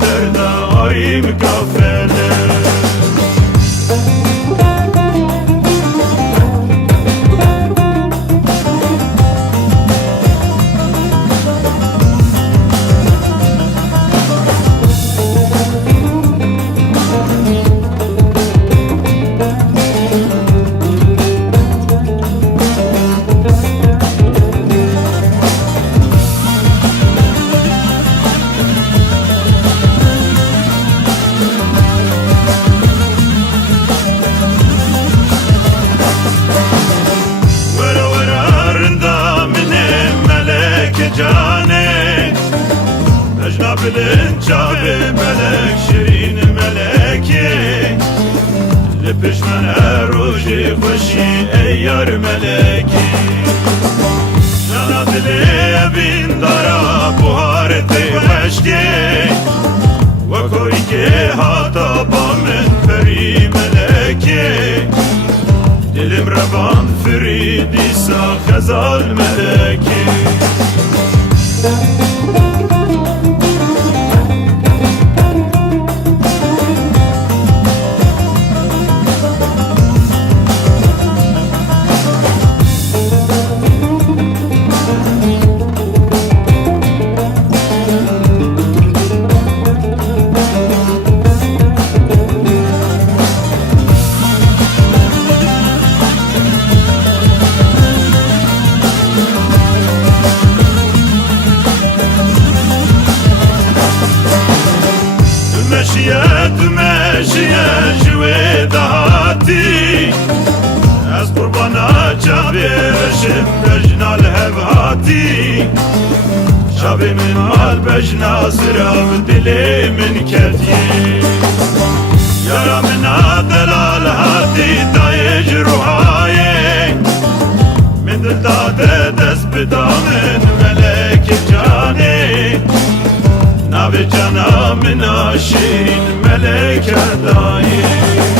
derda ayım kafele. Cane Mecna bilin çabi melek şirin meleki Lipiş mene roji خوشی ey yar meleki Cana dili bin dara buhar teveşki Ve koy ki hata bamin peri meleki Dilim revan firidisa khazal meleki دمشیه جوی دهاتی از قربانا چابی رشم بجنال هفاتی شابی من مال بجنا سرام دلی من کتی یارا من دلال هاتی تایج روحایی من دل داده دست بدامن ملک جانی ناوی جانا من آشین ملک دایی